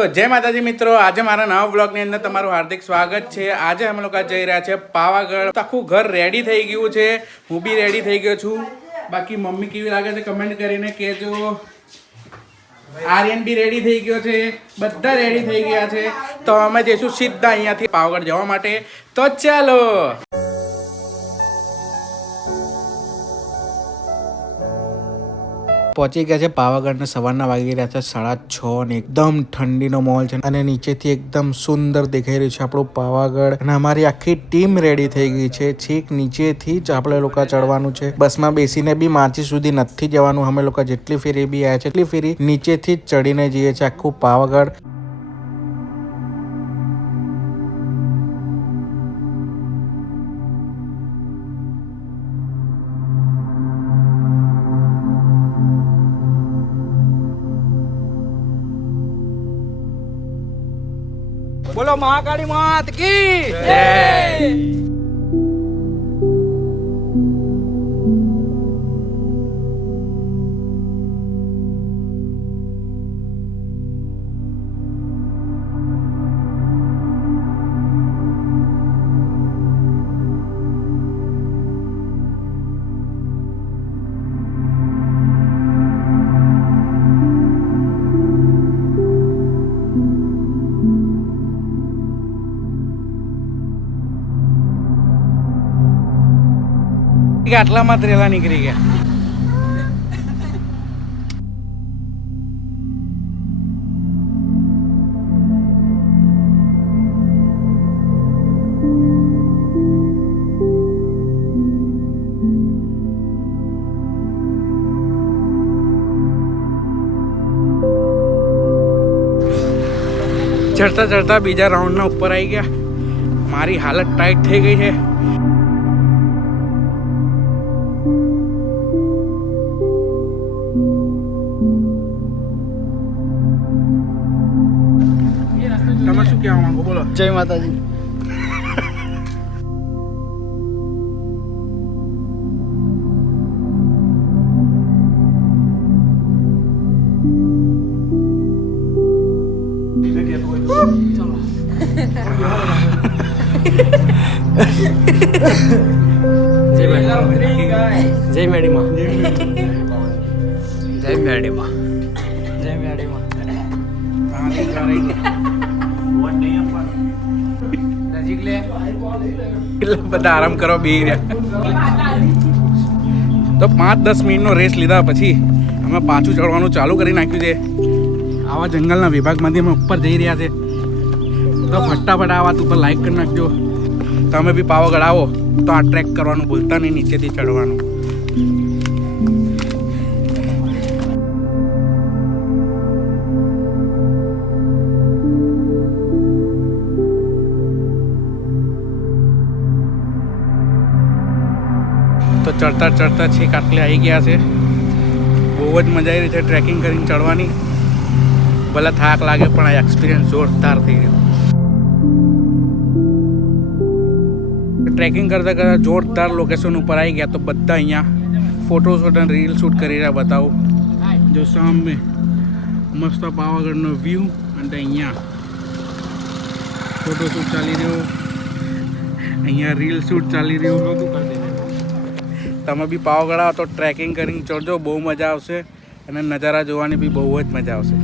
તો જય માતાજી મિત્રો, આજે મારા નવા વ્લોગની અંદર તમારું હાર્દિક સ્વાગત છે। આજે અમે લોકો જઈ રહ્યા છે પાવાગઢ। આખું ઘર રેડી થઈ ગયું છે, હું બી રેડી થઈ ગયો છું। બાકી મમ્મી કેવી લાગે છે કમેન્ટ કરીને કહેજો। આર્યન બી રેડી થઈ ગયો છે, બધા રેડી થઈ ગયા છે। તો અમે જઈશું સીધા અહીંયાથી પાવાગઢ જવા માટે। તો ચાલો પહોંચી ગયા છે પાવાગઢ ને સવારના વાગી રહ્યા છે 6:30 ને એકદમ ઠંડીનો માહોલ છે અને નીચેથી એકદમ સુંદર દેખાઈ રહ્યું છે આપણું પાવાગઢ। અને અમારી આખી ટીમ રેડી થઈ ગઈ છે। છેક નીચેથી જ આપણે લોકો ચડવાનું છે। બસમાં બેસીને બી માચી સુધી નથી જવાનું। અમે લોકો જેટલી ફેરી બી આવ્યા છે એટલી ફેરી નીચેથી જ ચડીને જઈએ છીએ આખું પાવાગઢ। बोलो महाकाली मात की જય। આટલામાં ત્રેલા નીકળી ગયા। ચડતા ચડતા બીજા રાઉન્ડના ઉપર આવી ગયા। મારી હાલત ટાઈટ થઈ ગઈ છે। તમે શું કહેવા માંગો બોલો? जय माता जी। जय मैडी माँ, जय मैडी माँ, जय मैडी माँ। नजीक ले બધા આરામ કરો બી રહ્યા। તો 5-10 મિનિટનો રેસ્ટ લીધા પછી અમે પાછું ચડવાનું ચાલુ કરી નાખ્યું છે। આવા જંગલના વિભાગમાંથી અમે ઉપર જઈ રહ્યા છે। તો ફટાફટ આ વાત ઉપર લાઈક કરી નાખજો। તમે બી પાવાગઢ આવો તો આ ટ્રેક કરવાનું ભૂલતા નહીં, નીચેથી ચડવાનું। તો ચડતા ચડતા છેક આટલે આવી ગયા છે। બહુ જ મજા આવી રહી છે ટ્રેકિંગ કરીને ચડવાની। ભલે થાક લાગે પણ આ એક્સપિરિયન્સ જોરદાર થઈ ગયો। ટ્રેકિંગ કરતાં કરતાં જોરદાર લોકેશન ઉપર આવી ગયા। તો બધા અહીંયા ફોટો શૂટ અને રીલ શૂટ કરી રહ્યા। બતાવું જો સામે મસ્ત પાવાગઢનો વ્યૂ અને અહીંયા ફોટો શૂટ ચાલી રહ્યો, અહીંયા રીલ શૂટ ચાલી રહ્યું। તમે બી પાવાગઢ આવો તો ટ્રેકિંગ કરીને ચડજો, બહુ મજા આવશે અને નજારા જોવાની બી બહુ જ મજા આવશે।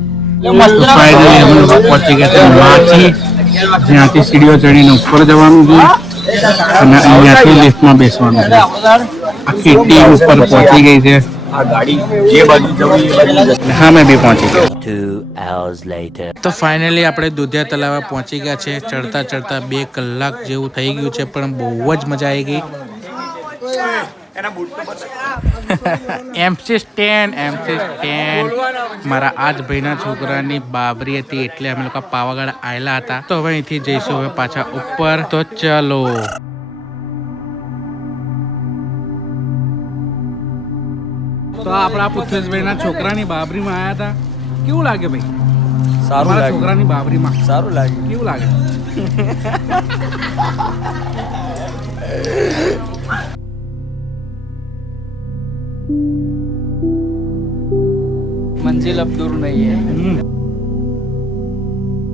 ફાઇનલી અમે લોકો પહોંચી ગયા છે માચી, જ્યાંથી સીડીઓ ચડીને ઉપર જવાનું છે અને અહીંયાથી લિફ્ટમાં બેસવાનું છે। આખી ટીમ ઉપર પહોંચી ગઈ છે। હા, મેં બી પહોંચી ગયો। 2 hours later. તો ફાઇનલી આપણે દુધિયા તલાવે પહોંચી ગયા છે। ચડતા ચડતા 2 કલાક જેવું થઈ ગયું છે પણ બહુ જ મજા આવી ગઈ। MC સ્ટેન્ડ મારા આજ ભાઈના છોકરાની બાબરી હતી એટલે અમે લોકો પાવાગઢ આવેલા હતા। તો હવે અહીંથી જઈશું હવે પાછા ઉપર। તો ચાલો તો આપણા પુત્રેશભાઈના છોકરાની બાબરીમાં આવ્યા હતા। કેવું લાગે ભાઈ? સારું મારા લાગે, છોકરાની બાબરીમાં સારું લાગે। કેવું લાગે? मंजिल अब दूर नहीं है।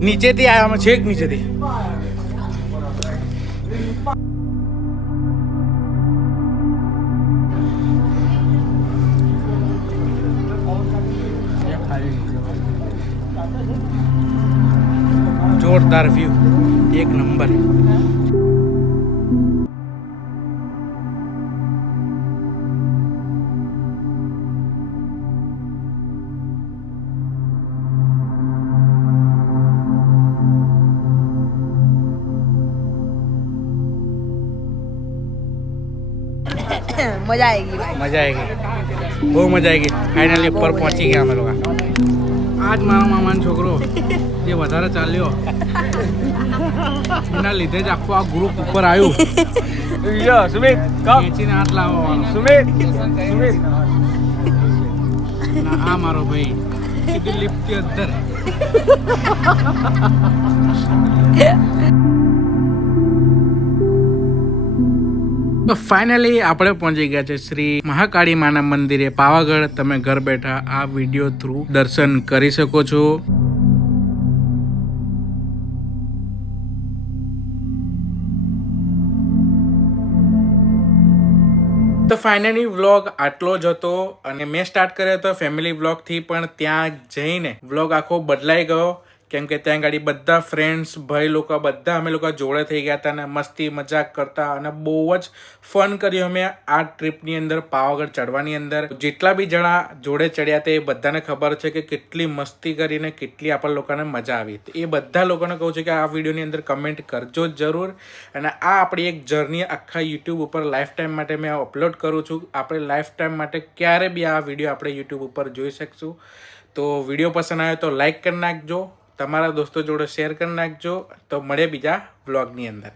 નીચેથી આવ્યા અમે છેક નીચેથી. જોરદાર વ્યૂ, એક નંબર. मजा आएगी भाई. મજા આવી ગઈ, બહુ મજા આવી ગઈ. ફાઇનલી ઉપર પહોંચી ગયા અમે લોકો. આજ મારો મામાનો છોકરો જે વધારે ચાલ્યો એના લીધે જ આખું આ ગ્રુપ ઉપર આવ્યું. સુમિત ખેંચીને હાથ લાવવાનો. સુમિત અને આ મારો ભાઈ સીધી લિફ્ટથી અંદર. તો ફાઇનલી આપણે પહોંચી ગયા છે શ્રી મહાકાળી માના મંદિરે પાવાગઢ. તમે ઘર બેઠા આ વિડીયો થ્રુ દર્શન કરી શકો છો. તો ફાઇનલી વ્લોગ આટલો જ હતો અને મેં સ્ટાર્ટ કર્યો હતો ફેમિલી વ્લોગથી, પણ ત્યાં જઈને વ્લોગ આખો બદલાઈ ગયો. કેમ કે ત્યાં ગાડી બધા ફ્રેન્ડ્સ ભાઈ લોકો બધા અમે લોકો જોડે થઈ ગયા હતા અને મસ્તી મજાક કરતા અને બહુ જ ફન કર્યું અમે આ ટ્રીપની અંદર, પાવાગઢ ચડવાની અંદર. જેટલા બી જણા જોડે ચડ્યા તે બધાને ખબર છે કે કેટલી મસ્તી કરીને કેટલી આપણા લોકોને મજા આવી. એ બધા લોકોને કહું છું કે આ વિડીયોની અંદર કમેન્ટ કરજો જરૂર. અને આ આપણી એક જર્ની આખા યુટ્યુબ ઉપર લાઈફ ટાઈમ માટે મેં અપલોડ કરું છું. આપણે લાઈફ ટાઈમ માટે ક્યારે બી આ વિડીયો આપણે યુટ્યુબ ઉપર જોઈ શકશું. તો વિડીયો પસંદ આવ્યો તો લાઈક કરી નાખજો, તમારા દોસ્તો જોડે શેર કરી નાખજો. તો મળે બીજા વ્લોગની અંદર.